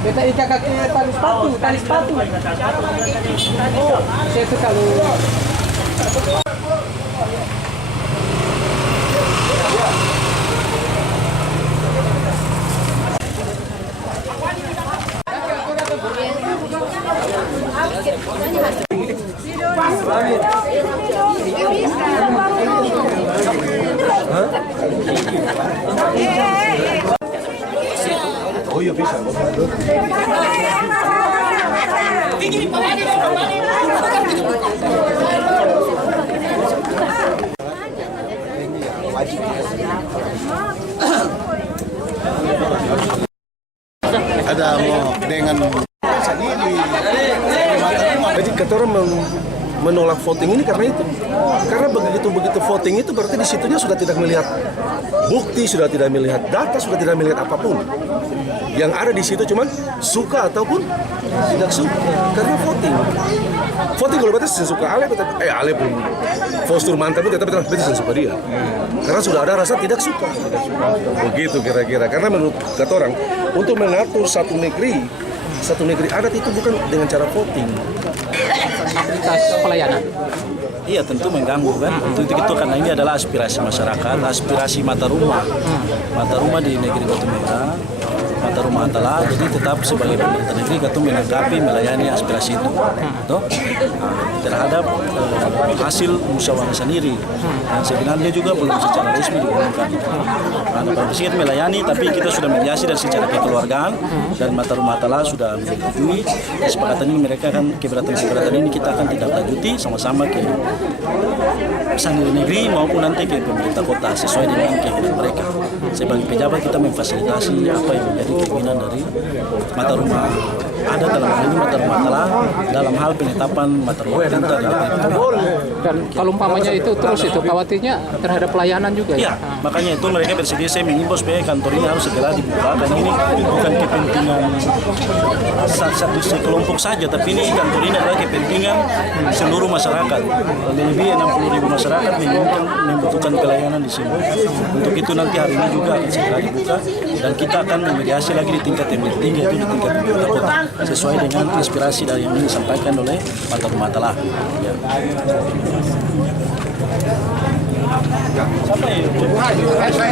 Beta ikat kaki tali sepatu. Oh, saya suka lu. Oh iya bisa. Ada mau dengan sendiri. Jadi kata orang menolak voting ini karena itu. Karena begitu voting itu berarti di situnya sudah tidak melihat bukti, sudah tidak melihat data, sudah tidak melihat apapun. Yang ada di situ cuman suka ataupun tidak suka karena voting. Voting kalau berarti suka Ale pun postur mantap itu tetap berarti suka dia. Karena sudah ada rasa tidak suka. Begitu kira-kira. Karena menurut kata orang untuk mengatur satu negeri adat itu bukan dengan cara voting. Fasilitas pelayanan. Iya tentu mengganggu kan. Untuk itu karena ini adalah aspirasi masyarakat, aspirasi mata rumah di negeri Batu Merah, mata rumah Atala. Jadi tetap sebagai pemerintah negeri kita menanggapi melayani aspirasi itu, terhadap hasil musyawarah sendiri. Dan sebenarnya juga belum secara resmi diumumkan. Karena Presiden melayani, tapi kita sudah mediasi dan secara kekeluargaan dan mata rumah Atala sudah menyetujui kesepakatan ini. Mereka kan keberatan ini kita akan tidak lanjuti sama-sama ke sendiri negeri maupun nanti ke pemerintah kota sesuai dengan keinginan mereka. Sebagai pejabat kita memfasilitasi apa yang menjadi keinginan dari mata rumah ada dalam hal ini mata rumah Atala dalam hal penetapan mata rumah Pintar Dan kalau umpamanya itu terus itu khawatirnya terhadap pelayanan juga ya. Makanya itu mereka bersedia, saya mengimbau supaya kantor ini harus segera dibuka dan ini bukan kepentingan satu kelompok saja, tapi ini kantor ini adalah kepentingan seluruh masyarakat. Lebih 60.000 masyarakat membutuhkan pelayanan di sini. Untuk itu nanti hari ini juga akan segera dibuka dan kita akan memediasi lagi di tingkat yang tertinggi yaitu di tingkat pemerintah kota sesuai dengan inspirasi dari yang disampaikan oleh mata rumah Atala. Ya. Siapa ya?